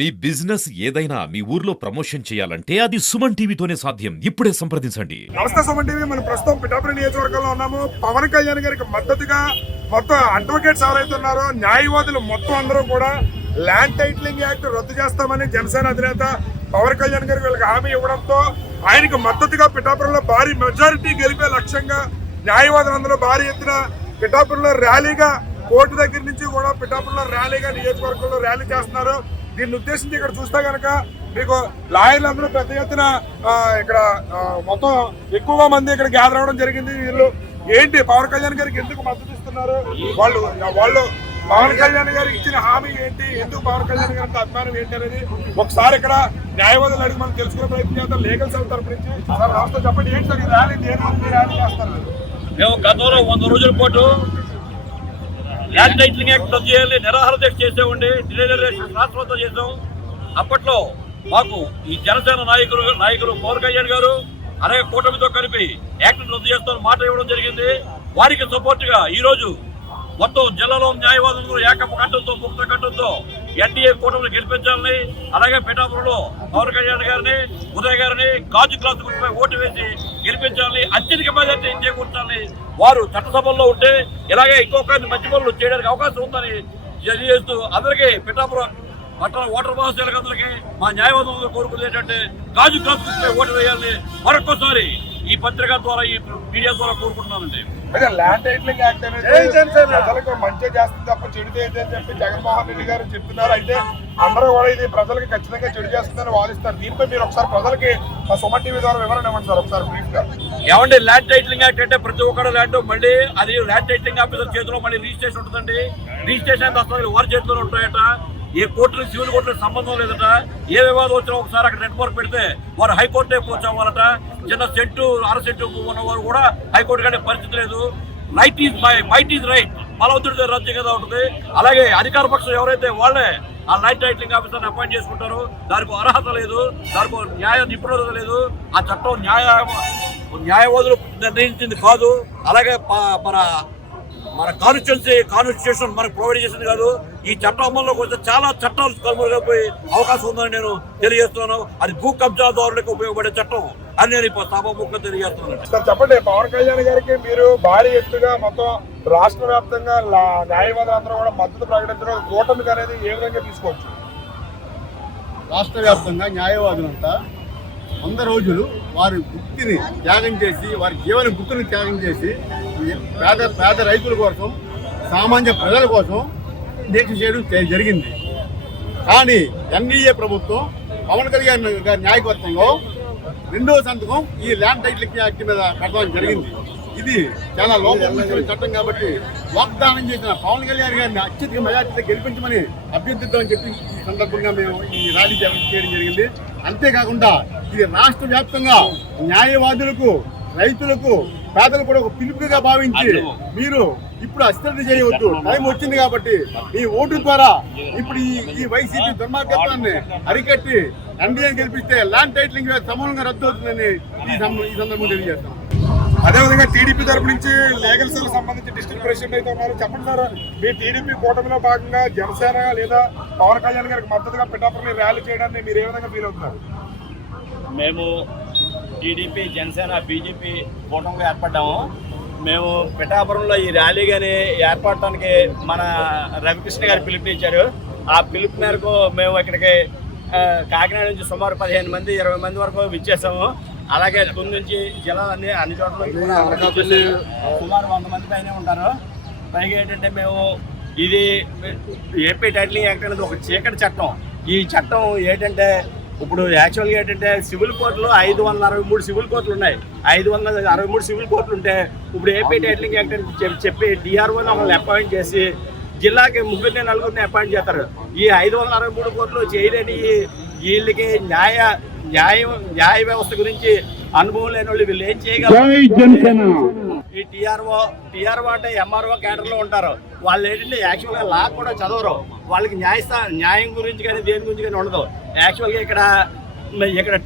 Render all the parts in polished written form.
మీ business ఏదైనా మీ ఊర్లో promotion చేయాలంటే అది సుమన్ టీవీతోనే సాధ్యం. ఇప్పుడే సంప్రదించండి. నమస్తే సుమన్ టీవీ. మనం ప్రస్తుతం పిఠాపురం నియోజకవర్గంలో ఉన్నాము. పవన్ కళ్యాణ్ గారికి మద్దతుగా మొత్తం అడ్వకేట్స్ ఎవరైతే ఉన్నారో న్యాయవాదులు మొత్తం అందరూ కూడా ల్యాండ్ టైటిలింగ్ యాక్ట్ రద్దు చేస్తామని జనసేన అధినేత పవన్ కళ్యాణ్ గారికి వీళ్ళకి హామీ ఇవ్వడంతో ఆయనకు మద్దతుగా పిఠాపురంలో భారీ మెజారిటీ గెలిపే లక్ష్యంగా న్యాయవాదులందరూ భారీ ఎత్తున పిఠాపురంలో ర్యాలీగా కోర్టు దగ్గర నుంచి కూడా పిఠాపురంలో ర్యాలీగా నియోజకవర్గంలో ర్యాలీ చేస్తున్నారు. దీన్ని ఉద్దేశించి ఇక్కడ చూస్తే కనుక మీకు లాయర్లు అందరూ పెద్ద ఎత్తున ఇక్కడ మొత్తం ఎక్కువగా మంది ఇక్కడ గ్యాదర్ అవ్వడం జరిగింది. వీళ్ళు ఏంటి పవన్ కళ్యాణ్ గారికి ఎందుకు మద్దతు ఇస్తున్నారు, వాళ్ళు పవన్ కళ్యాణ్ గారికి ఇచ్చిన హామీ ఏంటి, ఎందుకు పవన్ కళ్యాణ్ గారికి అభిమానం ఏంటి అనేది ఒకసారి ఇక్కడ న్యాయవాదులు అడిగి మనం తెలుసుకునే ప్రయత్నం చేద్దాం. లీగల్ సెల్ తరపు నుంచి సార్ నమస్తే, చెప్పండి ఏంటి సార్ ఈ ర్యాలీ ర్యాలీ చేస్తారు? మేము గతంలో 100 రోజుల పాటు ల్యాండ్ టైటిలింగ్ యాక్ట్ రద్దు చేయాలి నిరాహార దీక్ష చేసామండి. రాష్ట్రంతో చేసాం. అప్పట్లో మాకు ఈ జనసేన నాయకులు పవన్ కళ్యాణ్ గారు అలాగే కూటమితో కలిపి యాక్ట్ రద్దు చేస్తామని మాట ఇవ్వడం జరిగింది. వారికి సపోర్ట్ గా ఈ రోజు మొత్తం జిల్లాలో న్యాయవాదులు ఏకపు కంఠంతో ముక్త కంఠంతో ఎన్డీఏ కూటమిని గెలిపించాలని, అలాగే పిఠాపురంలో పవన్ కళ్యాణ్ గారిని ఉదయ్ గారిని గాజు గ్లాసు గుర్తుపై ఓటు వేసి గెలిపించాలని, అత్యధిక మెజార్టీ చేకూర్చాలని వారు చట్టసభల్లో ఉంటే ఇలాగే ఇంకొకరిని మంచి పనులు చేయడానికి అవకాశం ఉందని తెలియజేస్తూ అందరికీ పిఠాపురం పట్టణ ఓటర్ మహాశయులందరికీ మా న్యాయవాదులు కోరుకునేది ఏంటంటే గాజు గ్లాసు గుర్తుపై ఓటు వేయాలని మరొకసారి ఈ పత్రిక ద్వారా ఈ మీడియా ద్వారా కోరుకుంటున్నానండి. అయితే ల్యాండ్ టైటిలింగ్ యాక్ట్ అనేది ప్రజలకు మంచి చేస్తుంది తప్ప చెడు చేయదు అని చెప్పి జగన్మోహన్ రెడ్డి గారు చెప్తున్నారు. అయితే అందరూ కూడా ఇది ప్రజలకు ఖచ్చితంగా చెడు చేస్తుందని వాదిస్తారు. దీనిపై మీరు ఒకసారి ప్రజలకి మా సుమన్ టీవీ ద్వారా వివరణ ఇవ్వండి సార్ ఒకసారి బ్రీఫ్ గా. ఏమండి, ల్యాండ్ టైటిలింగ్ యాక్ట్ అంటే ప్రతి ఒక్కరు ల్యాండ్ మళ్ళీ అది ల్యాండ్ టైటిలింగ్ ఆఫీసర్ చేతిలో మళ్ళీ రిజిస్ట్రేషన్ ఉంటుందండి. రిజిస్ట్రేషన్ దస్తావేజులు వారి చేతిలో ఉంటాయట. ఏ కోర్టులు సివిల్ కోర్టులకు సంబంధం లేదట. ఏ వివాదం వచ్చినా ఒకసారి అక్కడ నెట్వర్క్ పెడితే వారు హైకోర్టు అప్రోచ్ అవ్వాలట. చిన్న సెంటు అర సెంటు ఉన్నవారు కూడా హైకోర్టు కంటే పరిస్థితి లేదు. Right is might is right, బలవంతుడితో రాజ్యాంగంగా ఉంటుంది. అలాగే అధికార పక్షం ఎవరైతే వాళ్ళే ఆ ల్యాండ్ టైటిలింగ్ ఆఫీసర్ని అపాయింట్ చేసుకుంటారు. దానికి అర్హత లేదు, దానికి న్యాయ నిపుణులత లేదు. ఆ చట్టం న్యాయవాదులు నిర్ణయించింది కాదు. అలాగే మన కాన్స్టిట్యూషన్ మనకు ప్రొవైడ్ చేసింది కాదు. ఈ చట్టం అమల్లోకి వస్తే చాలా చట్టాలు కనుమరుగైపోయే అవకాశం ఉందని నేను తెలియజేస్తున్నాను. అది భూ కబ్జాదారులకు ఉపయోగపడే చట్టం అని నేను ఇప్పుడు సభాముఖంగా తెలియజేస్తున్నాను. సార్ చెప్పండి, పవన్ కళ్యాణ్ గారికి మీరు భారీ ఎత్తుగా మొత్తం రాష్ట్ర వ్యాప్తంగా న్యాయవాదులందరూ కూడా మద్దతు ప్రకటించడం కూటమికి అనేది ఏ విధంగా తీసుకోవచ్చు? రాష్ట్ర వ్యాప్తంగా న్యాయవాదులంతా 100 రోజులు వారి వృత్తిని త్యాగం చేసి, వారి జీవన వృత్తిని త్యాగం చేసి పేద రైతుల కోసం, సామాన్య ప్రజల కోసం దీక్ష చేయడం జరిగింది. కానీ ఎన్డీఏ ప్రభుత్వం పవన్ కళ్యాణ్ గారి నాయకత్వంలో 2వ సంతకం ఈ ల్యాండ్ టైటిలింగ్ యాక్ట్ మీద పెట్టడం జరిగింది. ఇది చాలా లోపల చట్టం కాబట్టి వాగ్దానం చేసిన పవన్ కళ్యాణ్ గారిని అత్యధిక మెజార్టీతో గెలిపించమని అభ్యర్థిద్దామని చెప్పి ఈ సందర్భంగా మేము ఈ ర్యాలీ చేయడం జరిగింది. అంతేకాకుండా ఇది రాష్ట్ర వ్యాప్తంగా న్యాయవాదులకు, రైతులకు, పేదలకు కూడా ఒక పిలుపుగా భావించి మీరు ఇప్పుడు అశ్రద్ధ చేయవద్దు, టైం వచ్చింది కాబట్టి ఈ ఓటు ద్వారా ఇప్పుడు ఈ వైసీపీ దుర్మార్గత్వాన్ని అరికట్టి ఎన్డీఏ గెలిపిస్తే ల్యాండ్ టైటిలింగ్ సమూలంగా రద్దు అవుతుందని ఈ సందర్భంగా తెలియజేస్తాం. అదేవిధంగా టీడీపీ తరపు నుంచి లీగల్ సెల్ సంబంధించి డిస్ట్రిక్ట్ ప్రెసిడెంట్ అయితే ఉన్నారు. చెప్పండి సార్, మీ టీడీపీ కూటమిలో భాగంగా జనసేన లేదా పవన్ కళ్యాణ్ గారికి మద్దతుగా పిఠాపురం ర్యాలీ చేయడాన్ని మీరు ఏ విధంగా ఫీల్ అవుతున్నారు? మేము టీడీపీ, జనసేన, బీజేపీ కూటమిగా ఏర్పడ్డాము. మేము పిఠాపురంలో ఈ ర్యాలీ కానీ ఏర్పడటానికి మన రవికృష్ణ గారు పిలుపునిచ్చారు. ఆ పిలుపు మేరకు మేము ఇక్కడికి కాకినాడ నుంచి సుమారు 15 మంది 20 మంది వరకు విచ్చేసాము. అలాగే తుని నుంచి జిల్లాలన్నీ అన్ని చోట్ల సుమారు 100 మంది పైనే ఉంటారు. పైగా ఏంటంటే మేము ఇది ఏపీ టైటిలింగ్ యాక్ట్ అనేది ఒక చీకటి చట్టం. ఈ చట్టం ఏంటంటే ఇప్పుడు యాక్చువల్గా ఏంటంటే సివిల్ కోర్టులో 563 సివిల్ కోర్టులు ఉన్నాయి. 563 సివిల్ కోర్టులు ఉంటే ఇప్పుడు ఏపీ టైటిలింగ్ యాక్ట్ అని చెప్పి డిఆర్ఓని ఒకరిని అపాయింట్ చేసి జిల్లాకి 3-4 అపాయింట్ చేస్తారు. ఈ 563 కోర్టులు చేయలేని వీళ్ళకి న్యాయ వ్యవస్థ గురించి అనుభవం లేని వాళ్ళు వీళ్ళు ఏం చేయగలరు? ఈ టీఆర్ఓ అంటే ఎంఆర్ఓ క్యాడర్లో ఉంటారు. వాళ్ళు ఏంటంటే యాక్చువల్గా లా కూడా చదవరు. వాళ్ళకి న్యాయం గురించి కానీ దేని గురించి కానీ ఉండదు. యాక్చువల్గా ఇక్కడ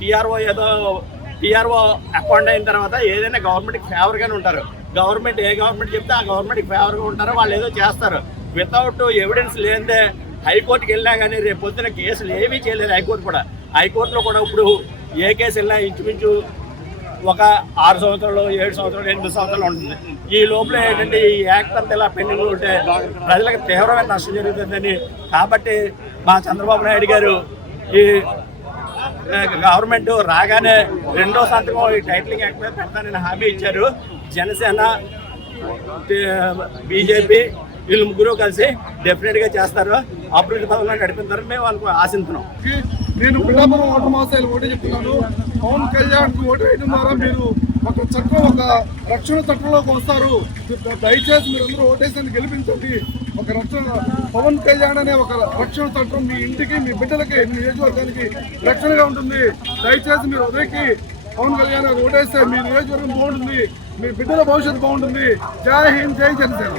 టీఆర్ఓ అపాయింట్ అయిన తర్వాత ఏదైనా గవర్నమెంట్కి ఫేవర్గానే ఉంటారు. గవర్నమెంట్ ఏ గవర్నమెంట్ చెప్తే ఆ గవర్నమెంట్కి ఫేవర్గా ఉంటారో వాళ్ళు ఏదో చేస్తారు. వితౌట్ ఎవిడెన్స్ లేదే హైకోర్టుకి వెళ్ళినా కానీ రేపు పొద్దున కేసులు ఏమీ చేయలేదు హైకోర్టు కూడా. హైకోర్టులో కూడా ఇప్పుడు ఏ కేసు వెళ్ళినా ఇంచుమించు ఒక 6 సంవత్సరాలు 7 సంవత్సరాలు 8 సంవత్సరాలు ఉంటుంది. ఈ లోపల ఏంటంటే ఈ యాక్ట్ అంతా ఇలా పెండింగ్ ఉంటే ప్రజలకు తీవ్రమైన నష్టం జరుగుతుందని, కాబట్టి మా చంద్రబాబు నాయుడు గారు ఈ గవర్నమెంట్ రాగానే 2వ సంతకం ఈ టైటిలింగ్ యాక్ట్ మీద పెడతానని హామీ ఇచ్చారు. జనసేన బీజేపీ వీళ్ళు ముగ్గురు కలిసి డెఫినెట్గా చేస్తారు, అభివృద్ధి పదంలో నడిపిస్తారని మేము ఆశిస్తున్నాం. నేను పిఠాపురం ఓటు మహాశైలు ఓటు చెప్తున్నాను. పవన్ కళ్యాణ్ కు ఓటు వేయడం ద్వారా మీరు ఒక చట్టం, ఒక రక్షణ చట్టంలోకి వస్తారు. దయచేసి మీరందరూ ఓటేసి గెలిపించండి. ఒక రక్షణ, పవన్ కళ్యాణ్ అనే ఒక రక్షణ చట్టం మీ ఇంటికి, మీ బిడ్డలకి, మీ నియోజకవర్గానికి రక్షణగా ఉంటుంది. దయచేసి మీరు ఉదయకి పవన్ కళ్యాణ్ ఓటేస్తే మీ నియోజకవర్గం బాగుంటుంది, మీ బిడ్డల భవిష్యత్తు బాగుంటుంది. జై హింద్, జై జనసేన.